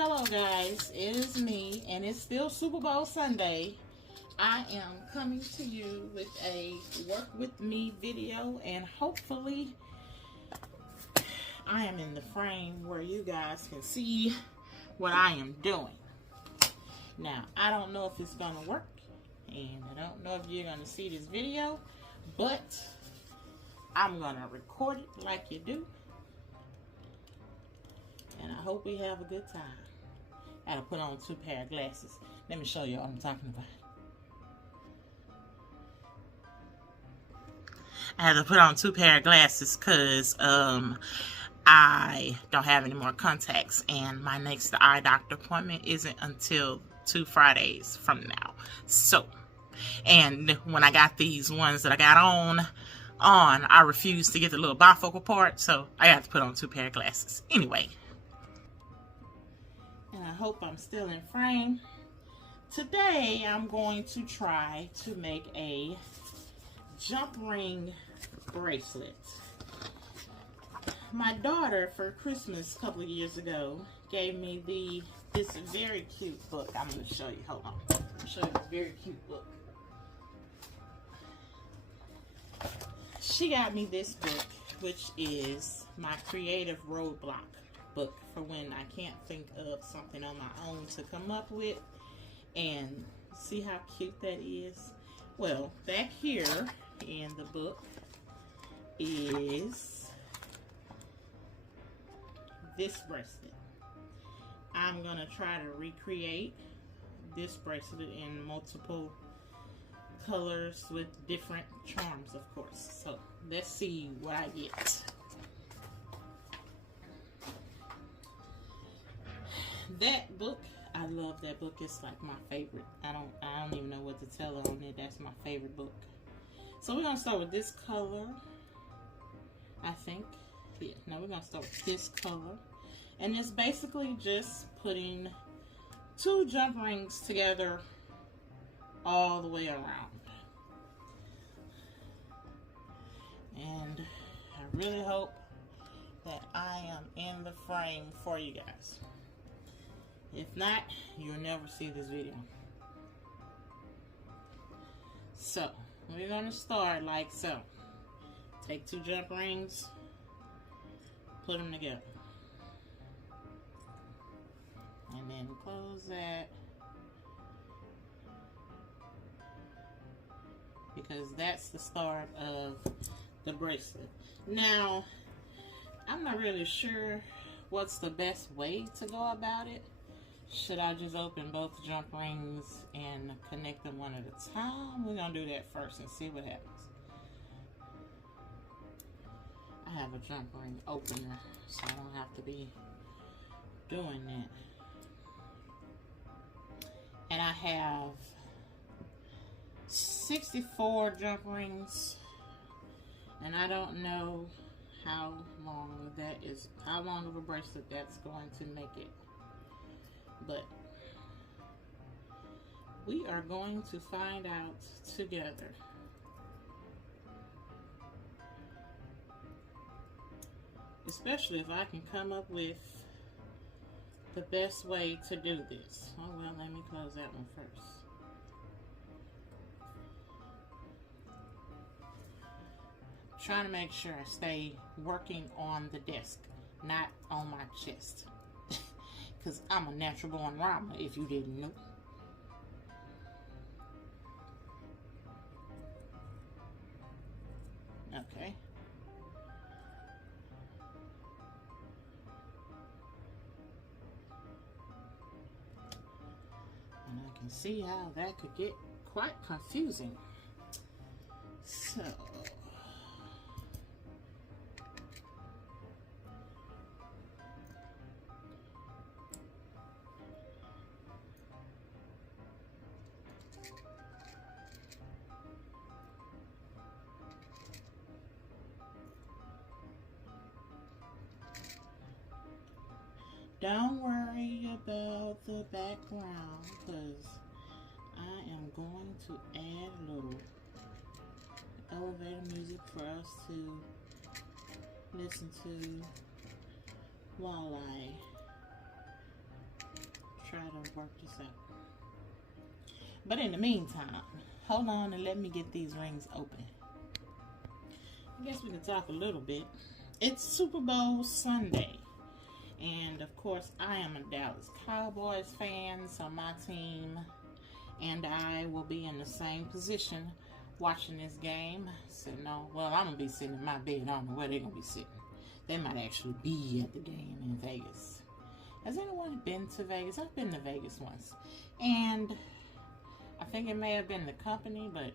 Hello guys, it is me, and it's still Super Bowl Sunday. I am coming to you with a work with me video, and hopefully I am in the frame where you guys can see what I am doing. Now, I don't know if it's gonna work, and I don't know if you're gonna see this video, but I'm gonna record it like you do. And I hope we have a good time. I had to put on 2 pair of glasses. Let me show you what I'm talking about. I had to put on 2 pair of glasses because I don't have any more contacts, and my next eye doctor appointment isn't until 2 Fridays from now. So, and when I got these ones that I got on, I refused to get the little bifocal part, so I had to put on 2 pair of glasses. Anyway. And I hope I'm still in frame. Today, I'm going to try to make a jump ring bracelet. My daughter, for Christmas a couple of years ago, gave me this very cute book. I'm going to show you. Hold on. I'll show you this very cute book. She got me this book, which is my creative roadblock book for when I can't think of something on my own to come up with. And see how cute that is? Well, back here in the book is this bracelet. I'm gonna try to recreate this bracelet in multiple colors with different charms, of course. So let's see what I get. That book, I love that book. It's like my favorite. I don't even know what to tell her on it. That's my favorite book. So we're gonna start with this color, I think. Yeah, now we're gonna start with this color. And it's basically just putting 2 jump rings together all the way around. And I really hope that I am in the frame for you guys. If not, you'll never see this video. So, we're going to start like so. Take 2 jump rings, put them together. And then close that. Because that's the start of the bracelet. Now, I'm not really sure what's the best way to go about it. Should I just open both jump rings and connect them one at a time? We're going to do that first and see what happens. I have a jump ring opener, so I don't have to be doing that. And I have 64 jump rings, and I don't know how long of a bracelet that's going to make it. But we are going to find out together. Especially if I can come up with the best way to do this. Oh well, let me close that one first. Trying to make sure I stay working on the desk, not on my chest. Because I'm a natural born rhymer, if you didn't know. Okay. And I can see how that could get quite confusing. So... don't worry about the background, because I am going to add a little elevator music for us to listen to while I try to work this out. But in the meantime, hold on and let me get these rings open. I guess we can talk a little bit. It's Super Bowl Sunday. And of course, I am a Dallas Cowboys fan, so my team and I will be in the same position watching this game. So no, well, I'm gonna be sitting in my bed. I don't know where they're gonna be sitting. They might actually be at the game in Vegas. Has anyone been to Vegas? I've been to Vegas once, and I think it may have been the company, but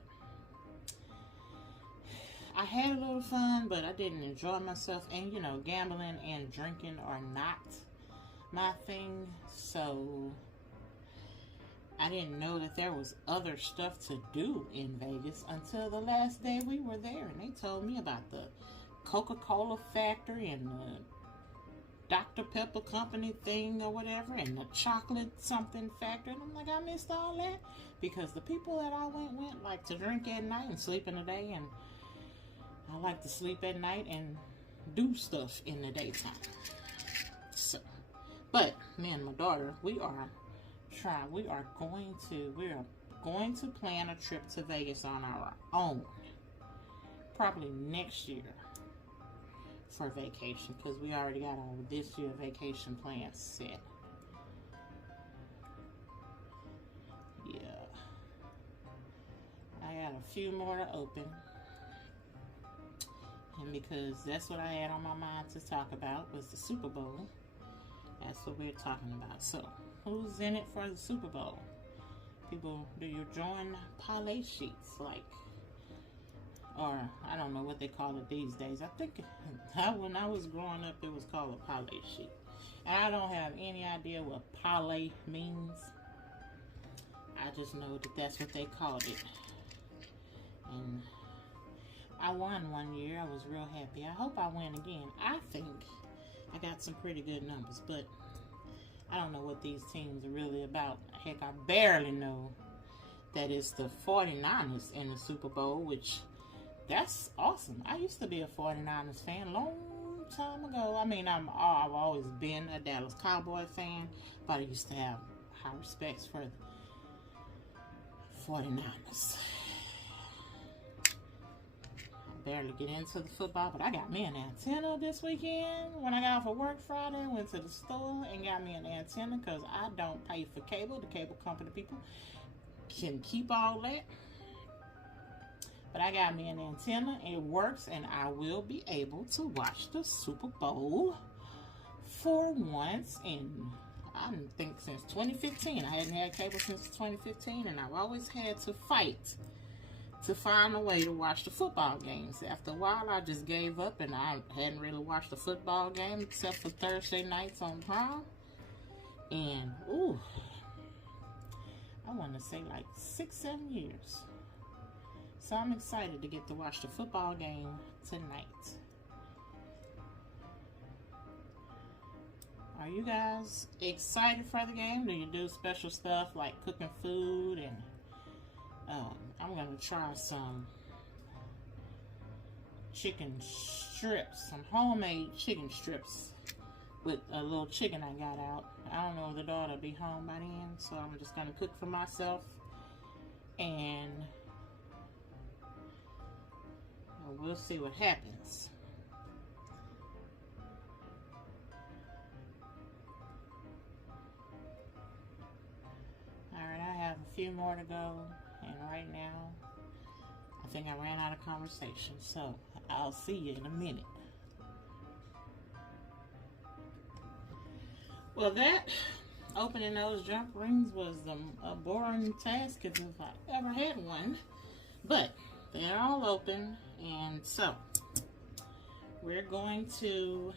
I had a little fun, but I didn't enjoy myself. And you know, gambling and drinking are not my thing, so I didn't know that there was other stuff to do in Vegas until the last day we were there, and they told me about the Coca-Cola factory and the Dr. Pepper company thing or whatever, and the chocolate something factory. And I'm like, I missed all that because the people that I went like to drink at night and sleep in the day, and I like to sleep at night and do stuff in the daytime. So, but me and my daughter, we are going to plan a trip to Vegas on our own, probably next year for vacation, because we already got our this year vacation plans set. Yeah, I got a few more to open, and because that's what I had on my mind to talk about was the Super Bowl. That's what we're talking about. So, who's in it for the Super Bowl? People, do you join parlay sheets, like, or I don't know what they call it these days. I think when I was growing up, it was called a parlay sheet. And I don't have any idea what parlay means. I just know that that's what they called it. And I won one year. I was real happy. I hope I win again. I think I got some pretty good numbers, but I don't know what these teams are really about. Heck, I barely know that it's the 49ers in the Super Bowl, which, that's awesome. I used to be a 49ers fan a long time ago. I mean, I've always been a Dallas Cowboy fan, but I used to have high respects for the 49ers. Barely get into the football, but I got me an antenna this weekend. When I got off of work Friday, went to the store and got me an antenna because I don't pay for cable. The cable company people can keep all that. But I got me an antenna. It works, and I will be able to watch the Super Bowl for once in, I think, since 2015. I hadn't had cable since 2015, and I've always had to fight to find a way to watch the football games. After a while, I just gave up, and I hadn't really watched a football game except for Thursday nights on Prime. And, ooh, I want to say like 6-7 years. So I'm excited to get to watch the football game tonight. Are you guys excited for the game? Do you do special stuff like cooking food? And I'm going to try some chicken strips, some homemade chicken strips with a little chicken I got out. I don't know if the daughter will be home by then, so I'm just going to cook for myself. And we'll see what happens. Alright, I have a few more to go, and right now I think I ran out of conversation, so I'll see you in a minute. Well, that opening those jump rings was a boring task if I ever had one, but they're all open, and so we're going to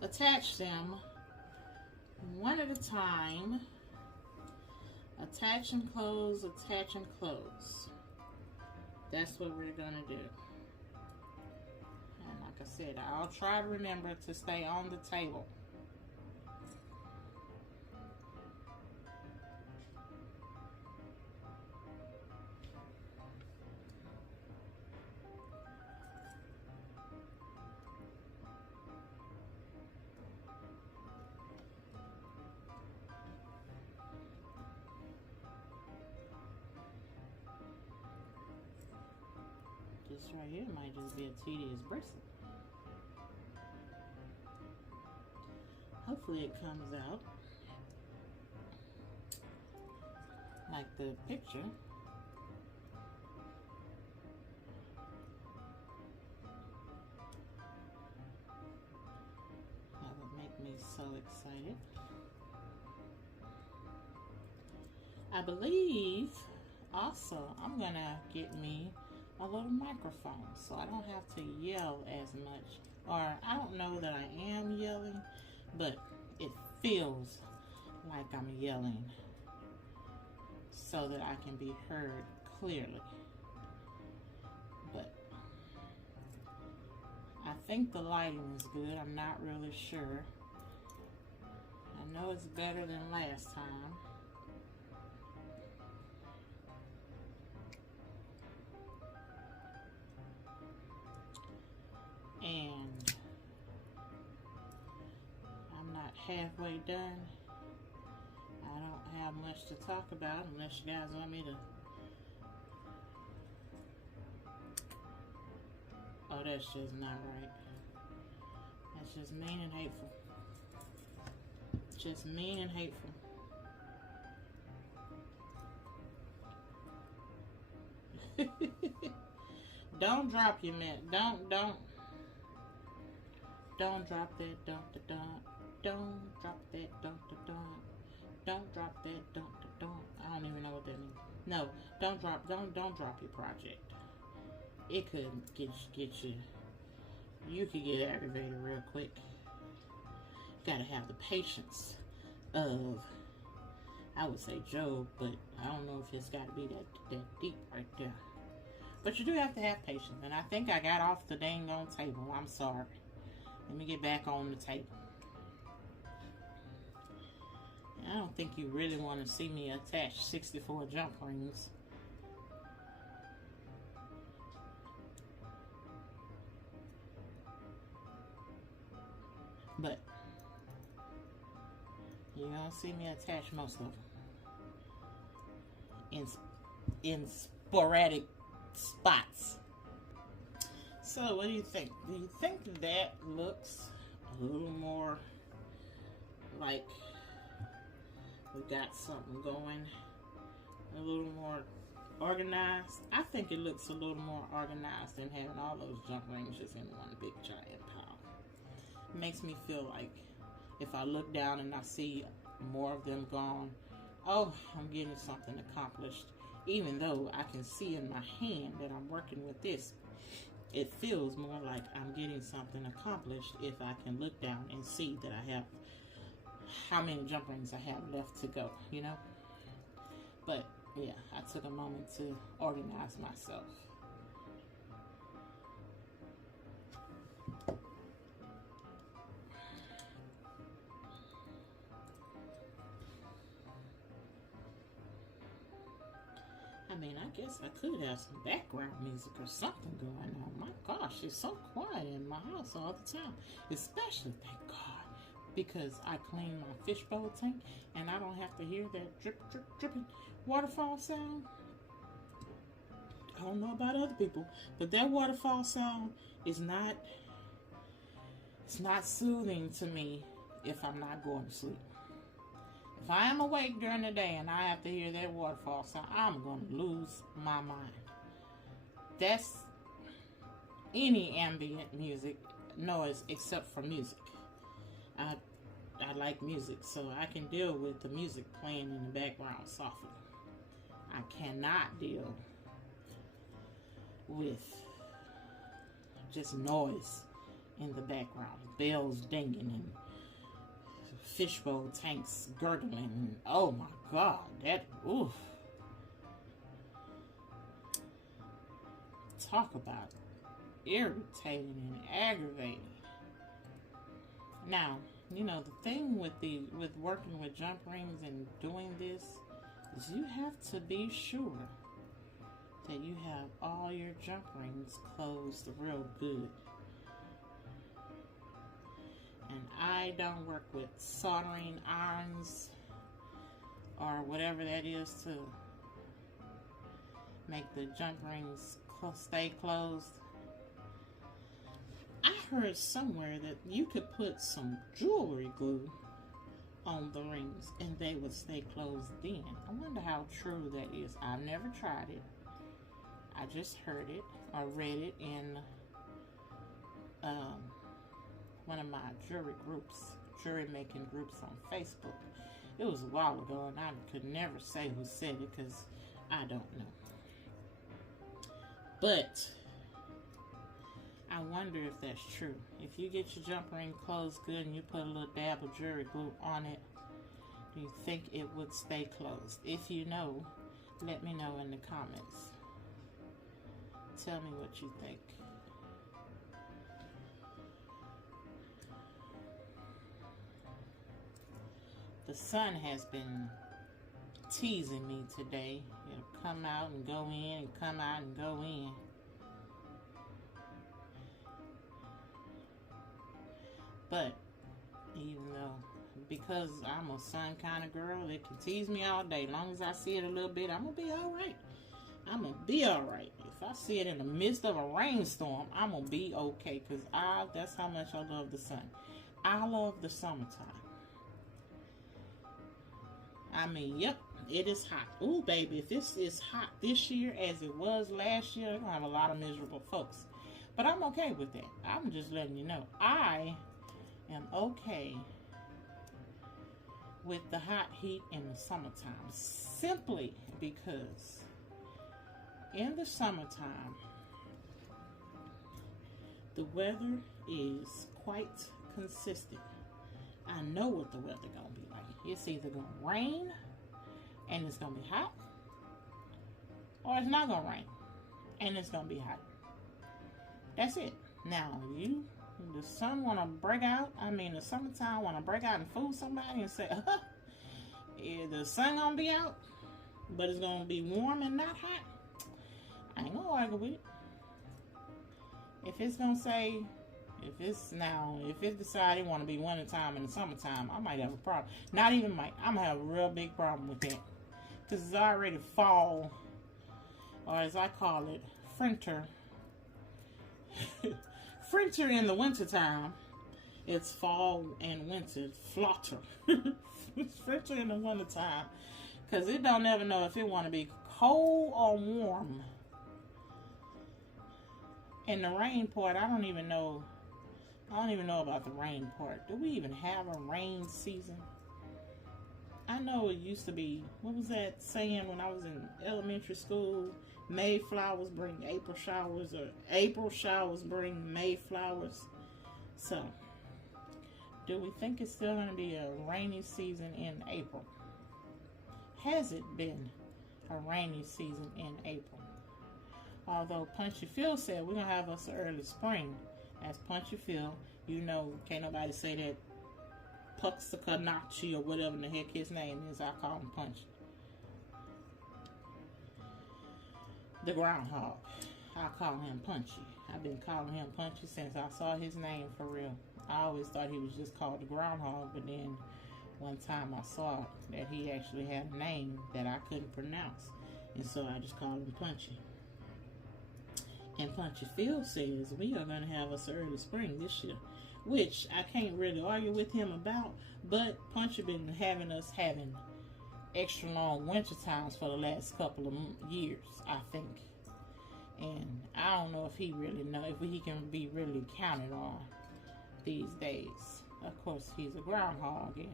attach them one at a time. Attach and close, attach and close. That's what we're going to do. And like I said, I'll try to remember to stay on the table. this right here might just be a tedious bracelet. Hopefully it comes out like the picture. That would make me so excited. I believe also I'm gonna get me a little microphone so I don't have to yell as much, or I don't know that I am yelling, but it feels like I'm yelling so that I can be heard clearly. But I think the lighting is good. I'm not really sure. I know it's better than last time. And I'm not halfway done. I don't have much to talk about unless you guys want me to. Oh, that's just not right. That's just mean and hateful. Just mean and hateful. Don't drop your man. Don't drop that don't drop that don't drop that don't. I don't even know what that means. No, don't drop your project. It could get you. You could get aggravated real quick. You gotta have the patience of, I would say, Job, but I don't know if it's gotta be that deep right there. But you do have to have patience, and I think I got off the dang on table. I'm sorry. Let me get back on the table. I don't think you really want to see me attach 64 jump rings. But you're going to see me attach most of them in sporadic spots. So what do you think? Do you think that looks a little more like we got something going, a little more organized? I think it looks a little more organized than having all those jump rings just in one big giant pile. It makes me feel like if I look down and I see more of them gone, oh, I'm getting something accomplished. Even though I can see in my hand that I'm working with this, it feels more like I'm getting something accomplished if I can look down and see that I have how many jump rings I have left to go, you know? But yeah, I took a moment to organize myself. I mean, I guess I could have some background music or something going on. My gosh, it's so quiet in my house all the time. Especially, thank God, because I clean my fishbowl tank and I don't have to hear that drip, drip, dripping waterfall sound. I don't know about other people, but that waterfall sound is not, it's not soothing to me if I'm not going to sleep. If I am awake during the day and I have to hear that waterfall sound, I'm going to lose my mind. That's any ambient music noise except for music. I like music, so I can deal with the music playing in the background softly. I cannot deal with just noise in the background. Bells dinging and fishbowl tanks gurgling. Oh my God, that, oof. Talk about irritating and aggravating. Now, you know, the thing with working with jump rings and doing this is you have to be sure that you have all your jump rings closed real good. And I don't work with soldering irons or whatever that is to make the jump rings stay closed. I heard somewhere that you could put some jewelry glue on the rings and they would stay closed then. I wonder how true that is. I've never tried it. I just heard it or read it in one of my jewelry making groups on Facebook. It was a while ago and I could never say who said it because I don't know. But I wonder if that's true. If you get your jump ring closed good and you put a little dab of jewelry glue on it, do you think it would stay closed? If you know, let me know in the comments. Tell me what you think. The sun has been teasing me today. It'll come out and go in and come out and go in. But even though, because I'm a sun kind of girl, it can tease me all day. As long as I see it a little bit, I'm going to be all right. I'm going to be all right. If I see it in the midst of a rainstorm, I'm going to be okay. Because that's how much I love the sun. I love the summertime. I mean, yep, it is hot. Ooh, baby, if this is hot this year as it was last year, we're going to have a lot of miserable folks. But I'm okay with that. I'm just letting you know. I am okay with the hot heat in the summertime, simply because in the summertime the weather is quite consistent. I know what the weather gonna be like. It's either gonna rain and it's gonna be hot, or it's not gonna rain and it's gonna be hot. That's it. Now the sun want to break out. I mean, the summertime want to break out and fool somebody and say, yeah, the sun gonna be out, but it's gonna be warm and not hot. I ain't gonna argue with it. If it's gonna say, if it decide it want to be wintertime in the summertime, I might have a problem. Not even might. I'm gonna have a real big problem with that, because it's already fall, or as I call it, winter. Winter in the wintertime. It's fall and winter. Flutter. It's winter in the wintertime. Because it don't ever know if it want to be cold or warm. And the rain part, I don't even know about the rain part. Do we even have a rain season? I know it used to be, what was that saying when I was in elementary school? May flowers bring April showers, or April showers bring May flowers. So, do we think it's still going to be a rainy season in April? Has it been a rainy season in April? Although Punchy Phil said we're going to have us an early spring. That's Punchy Phil. You know, can't nobody say that Puxacanachi or whatever the heck his name is. I call him Punchy. The groundhog. I call him Punchy. I've been calling him Punchy since I saw his name for real. I always thought he was just called the groundhog, but then one time I saw that he actually had a name that I couldn't pronounce, and so I just called him Punchy. And Punchy Phil says we are going to have us early spring this year, which I can't really argue with him about, but Punchy been having extra long winter times for the last couple of years, I think. And I don't know if he really if he can be really counted on these days. Of course, he's a groundhog and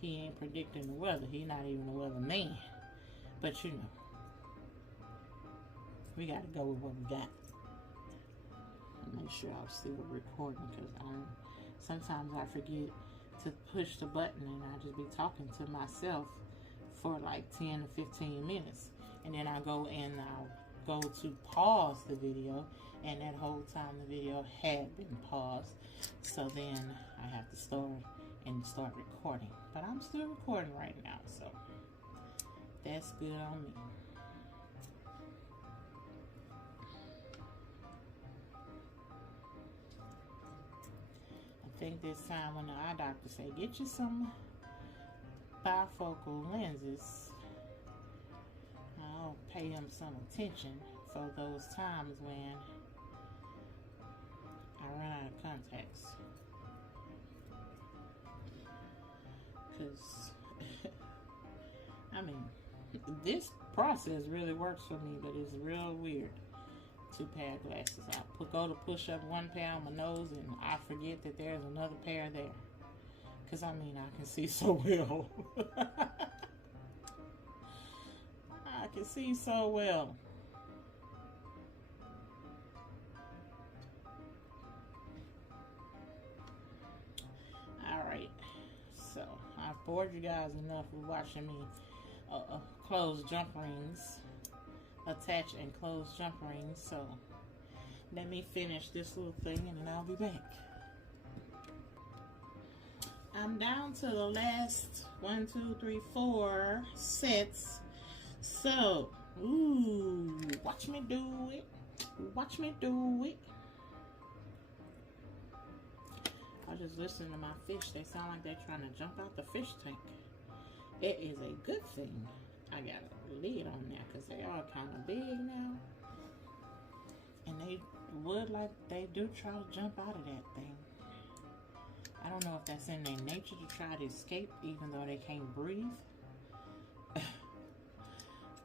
he ain't predicting the weather. He's not even a weatherman. But you know, we got to go with what we got. Make sure I'm still recording, because sometimes I forget to push the button and I just be talking to myself for like 10 to 15 minutes, and then I go to pause the video, and that whole time the video had been paused, so then I have to start recording. But I'm still recording right now, so that's good on me. I think this time when the eye doctor say, get you some bifocal lenses, I'll pay him some attention for those times when I run out of contacts. Because, I mean, this process really works for me, but it's real weird. 2 pair of glasses. I go to push up 1 pair on my nose and I forget that there's another pair there. Because, I mean, I can see so well. I can see so well. Alright. So, I've bored you guys enough with watching me close jump rings. Attach and close jump rings. So, let me finish this little thing and then I'll be back. I'm down to the last 1, 2, 3, 4 sets. So, ooh, watch me do it. Watch me do it. I just listen to my fish. They sound like they're trying to jump out the fish tank. It is a good thing I got a lid on there because they are kind of big now. And they would like they do try to jump out of that thing. I don't know if that's in their nature to try to escape even though they can't breathe.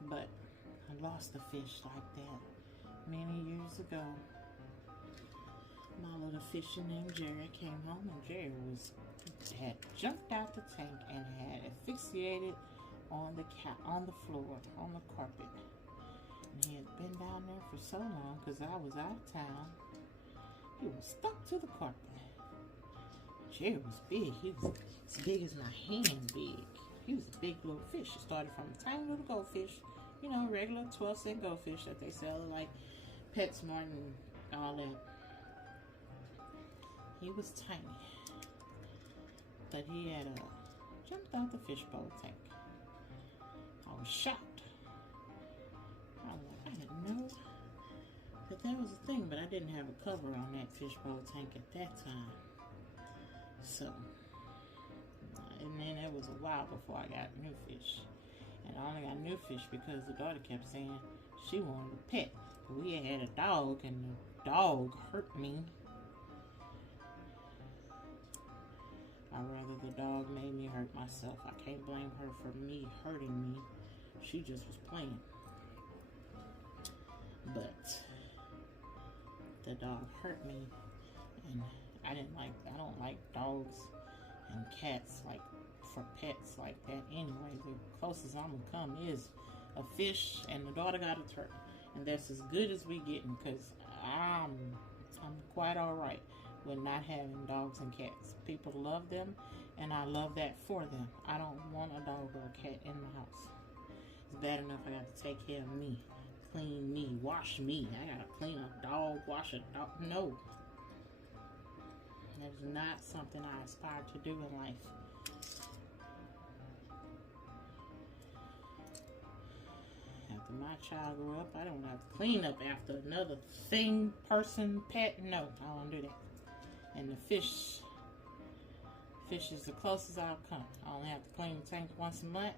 But I lost a fish like that many years ago. My little fisher named Jerry came home and Jerry had jumped out the tank and had asphyxiated on the floor, on the carpet. And he had been down there for so long because I was out of town. He was stuck to the carpet. Jerry was big. He was as big as my hand big. He was a big little fish. He started from a tiny little goldfish, you know, regular 12-cent goldfish that they sell at like PetSmart and all that. He was tiny, but he had jumped out the fishbowl tank. I was shocked. I didn't know that was a thing, but I didn't have a cover on that fishbowl tank at that time. So, and then it was a while before I got new fish. And I only got new fish because the daughter kept saying she wanted a pet. We had a dog, and the dog hurt me. I'd rather the dog made me hurt myself. I can't blame her for me hurting me. She just was playing. But the dog hurt me, and I don't like dogs and cats like for pets like that anyway. The closest I'm gonna come is a fish, and the daughter got a turtle, and that's as good as we getting because I'm quite alright with not having dogs and cats. People love them, and I love that for them. I don't want a dog or a cat in my house. It's bad enough I got to take care of me, clean me, wash me. I gotta clean a dog, wash a dog. No. That is not something I aspire to do in life. After my child grew up, I don't have to clean up after another thing, person, pet. No, I don't do that. And the fish is the closest I'll come. I only have to clean the tank once a month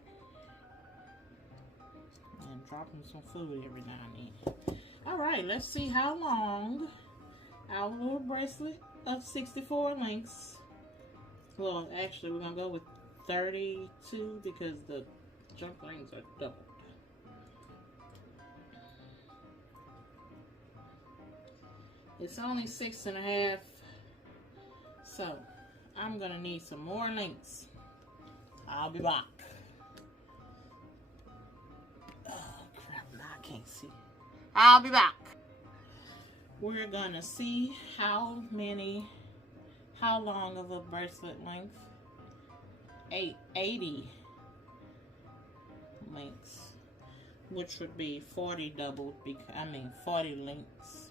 and drop them some food every now and then. All right, let's see how long our little bracelet of 64 links. Well, actually, we're gonna go with 32 because the jump rings are doubled. It's only 6.5. So, I'm going to need some more links. I'll be back. Oh, crap. Now I can't see. I'll be back. We're going to see how long of a bracelet length. 80 links. Which would be 40 doubled. 40 links.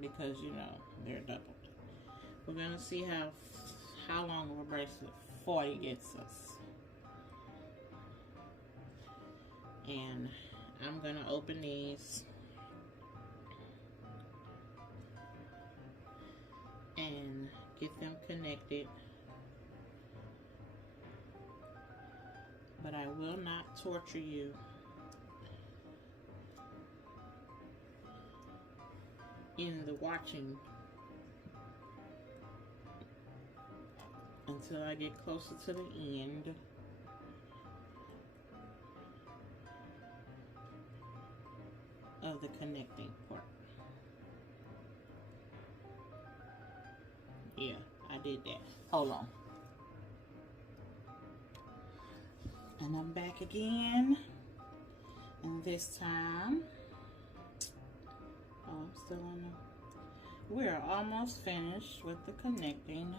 Because, you know, they're doubled. We're going to see how long of a bracelet 40 gets us. And I'm going to open these and get them connected. But I will not torture you in the watching until I get closer to the end. Of the connecting part. Yeah, I did that. Hold on. And I'm back again. And this time, oh, I'm still on the, we're almost finished with the connecting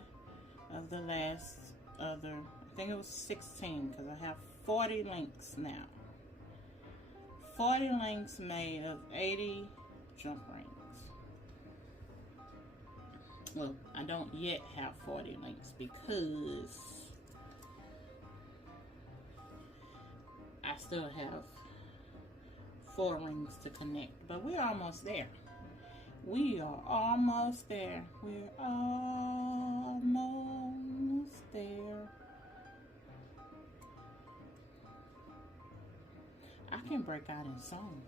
of the last other, I think it was 16, because I have 40 links now. 40 links made of 80 jump rings. Well, I don't yet have 40 links because I still have 4 rings to connect, but we're almost there. We are almost there. We're almost there. I can break out in song,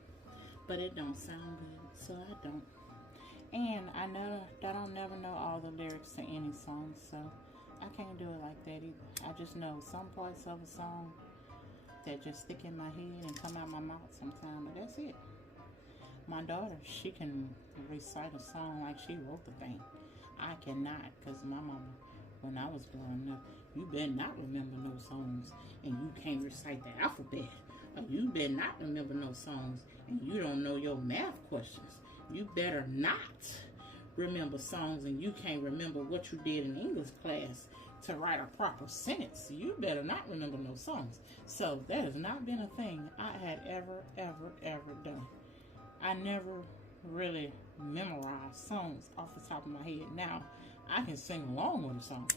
but it don't sound good, so I don't. And I know that I don't never know all the lyrics to any song, so I can't do it like that either. I just know some parts of a song that just stick in my head and come out my mouth sometime, but that's it. My daughter, she can recite a song like she wrote the thing. I cannot, because my mama, when I was growing up, you better not remember no songs and you can't recite the alphabet. Or you better not remember no songs and you don't know your math questions. You better not remember songs and you can't remember what you did in English class to write a proper sentence. You better not remember no songs. So that has not been a thing I had ever done. I never really memorized songs off the top of my head. Now, I can sing along with a song.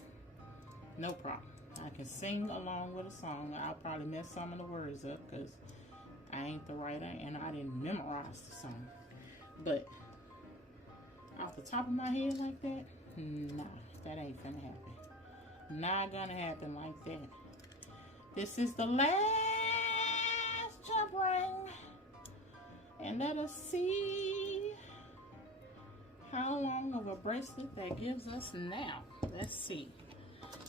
No problem. I can sing along with a song. I'll probably mess some of the words up because I ain't the writer and I didn't memorize the song. But off the top of my head like that, nah, that ain't gonna happen. Not gonna happen like that. This is the last jump ring. And let us see how long of a bracelet that gives us now. Let's see.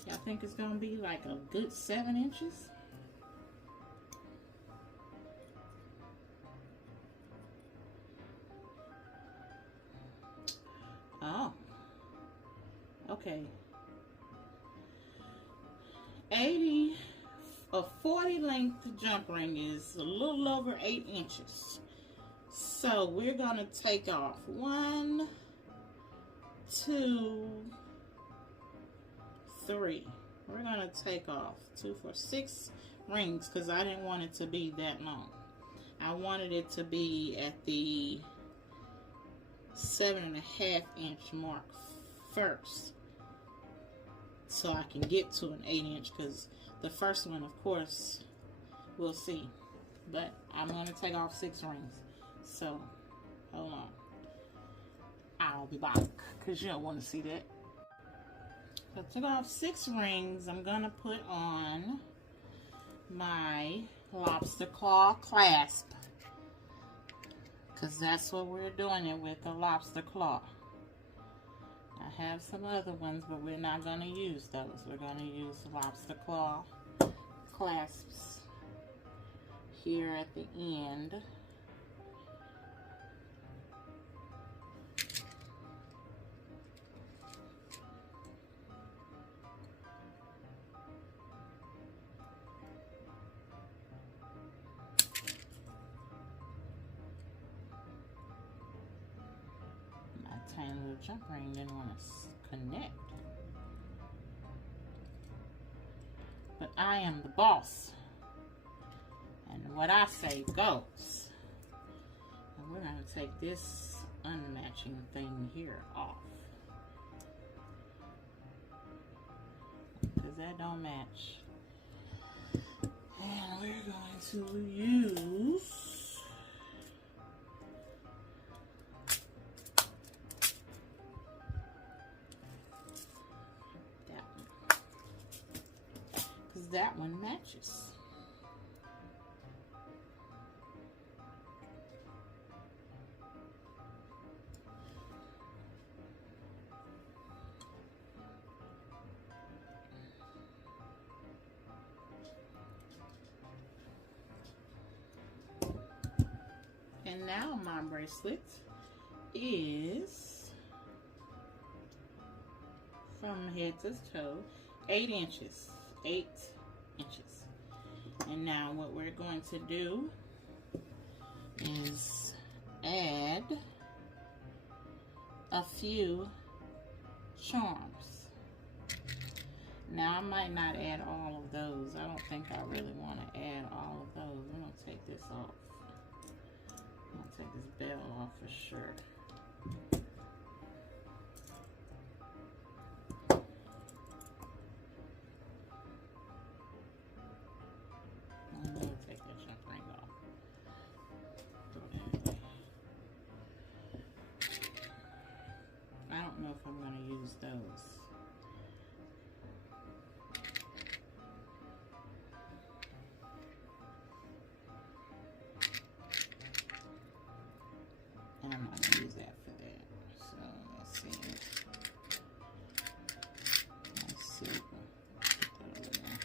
Y'all think it's gonna be like a good 7 inches? Oh, okay. A 40 length jump ring is a little over 8 inches. So we're gonna take off 1, 2, 3. We're gonna take off 2, 4, 6 rings because I didn't want it to be that long. I wanted it to be at the 7.5 inch mark first, so I can get to an 8 inch. Because the first one, of course, we'll see. But I'm gonna take off 6 rings. So hold on. I'll be back because you don't want to see that. So I took off 6 rings. I'm gonna put on my lobster claw clasp because that's what we're doing it with, the lobster claw. I have some other ones, but we're not gonna use those. We're gonna use lobster claw clasps here at the end. Tiny little jump ring didn't want to connect, but I am the boss and what I say goes. And we're going to take this unmatching thing here off because that don't match, and we're going to use that one matches. now my bracelet is from head to toe 8 inches. 8 inches. And now what we're going to do is add a few charms. Now I might not add all of those. I don't think I really want to add all of those. I'm going to take this off. I'm going to take this bell off for sure. I'm going to take that jump ring off. I don't know if I'm going to use those. And I'm not going to use that for that. So let's see. Let's see. Put that over there.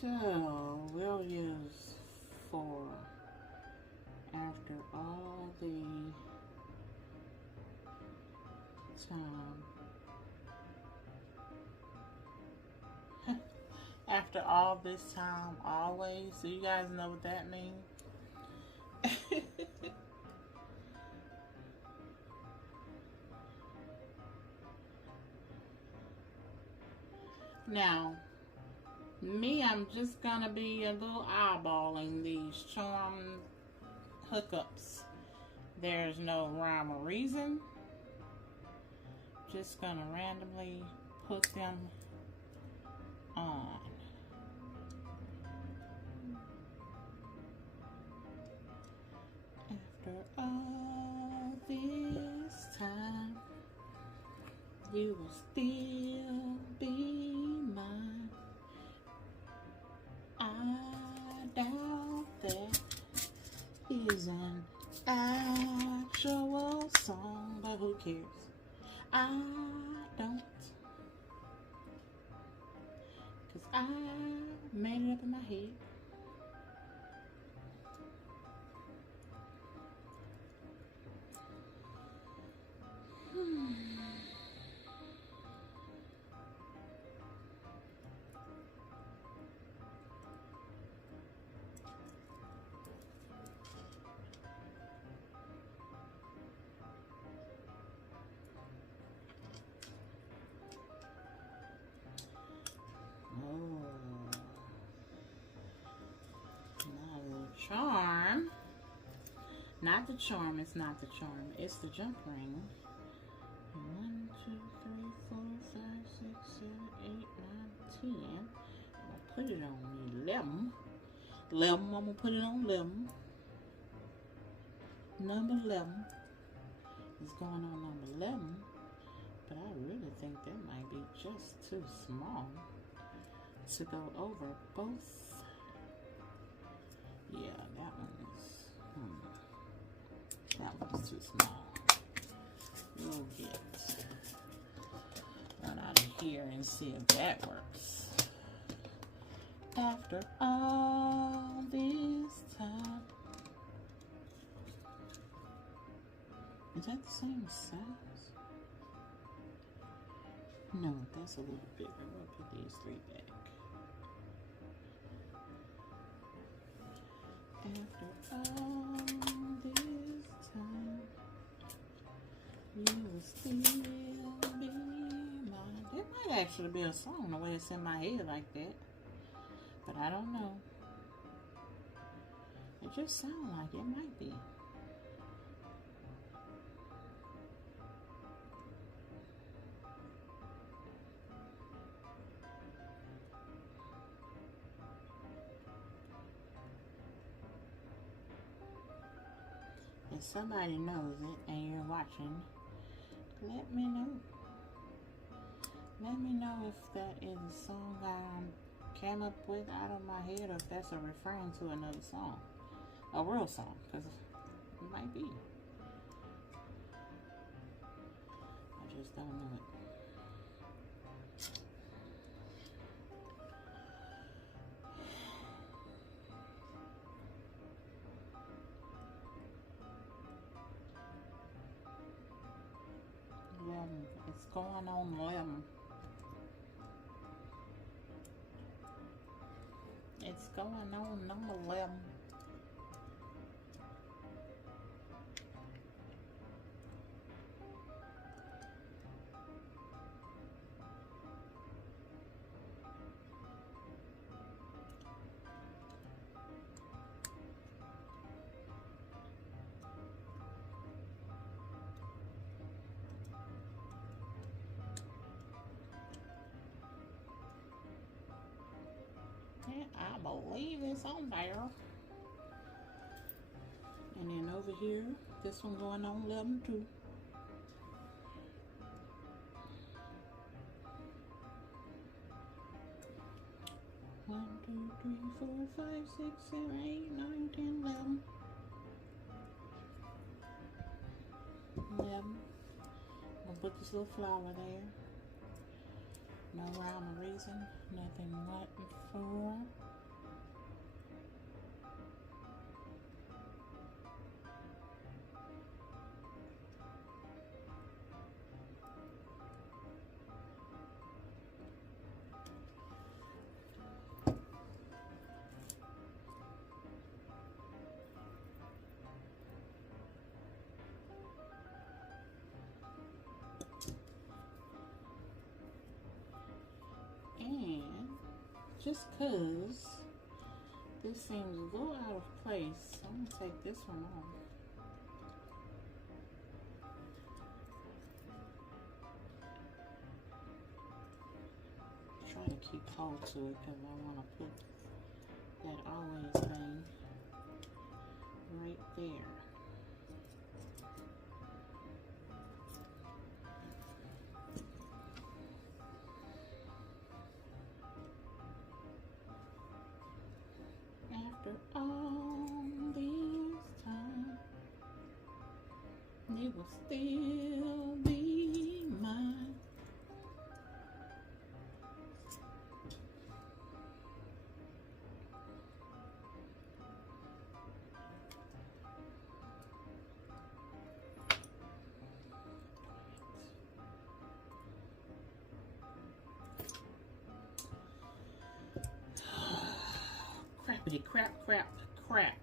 So we'll use 4 after all the time. After all this time, always. Do you guys know what that means? Now, me, I'm just gonna be a little eyeballing these charm hookups. There's no rhyme or reason. Just gonna randomly put them on. After all this time, you will still be mine. I doubt that is an actual song, but who cares? I don't, 'cause I made it up in my head. Charm, not the charm, it's not the charm, it's the jump ring. 1, 2, 3, 4, 5, 6, 7, 8, 9, 10. I'm gonna put it on 11. I'm gonna put it on 11. Number 11 is going on number 11, but I really think that might be just too small to go over both. Yeah, that one's too small. We'll get one out of here and see if that works. After all this time. Is that the same size? No, that's a little bigger. We'll put these 3 back. After all this time, you will still be mine. There might actually be a song the way it's in my head like that, but I don't know. It just sounds like it might be. If somebody knows it and you're watching, let me know. Let me know if that is a song I came up with out of my head, or if that's a referring to another song, a real song, because it might be. I just don't know it. It's going on lemon. It's going on number 11. I believe it's on there. And then over here, this one going on 11 too. One, 2, 3, 4, 5, 6, 7, 8, 9, 10, 11. 11. I'll put this little flower there. No rhyme or reason, nothing what for. And just cause this seems a little out of place, I'm gonna take this one off. Try to keep hold to it because I want to put that always thing right there. After all this time, it will still be mine. Crappity crap, crap, crap.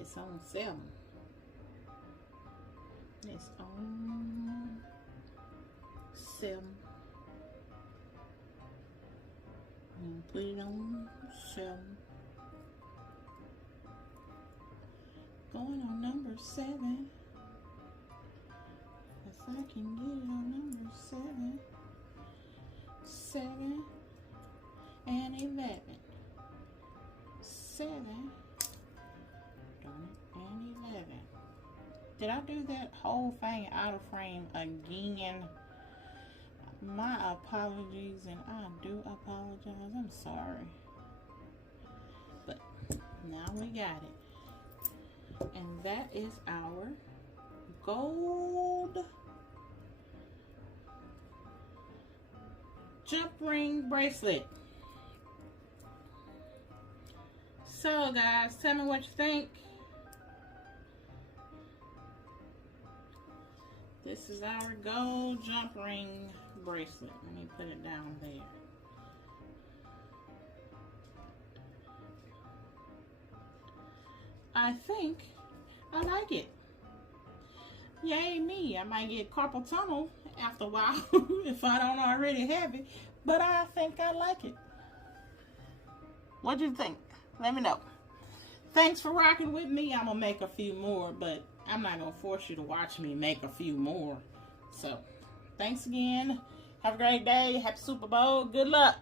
It's on 7. It's on 7. And put it on 7. Going on number 7. If I can get it on number 7. 7 and 11. 7. Darn it, and 11. Did I do that whole thing out of frame again? My apologies, and I do apologize. I'm sorry. But now we got it. And that is our gold jump ring bracelet. So guys, tell me what you think. This is our gold jump ring bracelet. Let me put it down there. I think I like it. Yay me. I might get carpal tunnel after a while if I don't already have it. But I think I like it. What do you think? Let me know. Thanks for rocking with me. I'm going to make a few more, but I'm not going to force you to watch me make a few more. So, thanks again. Have a great day. Happy Super Bowl. Good luck.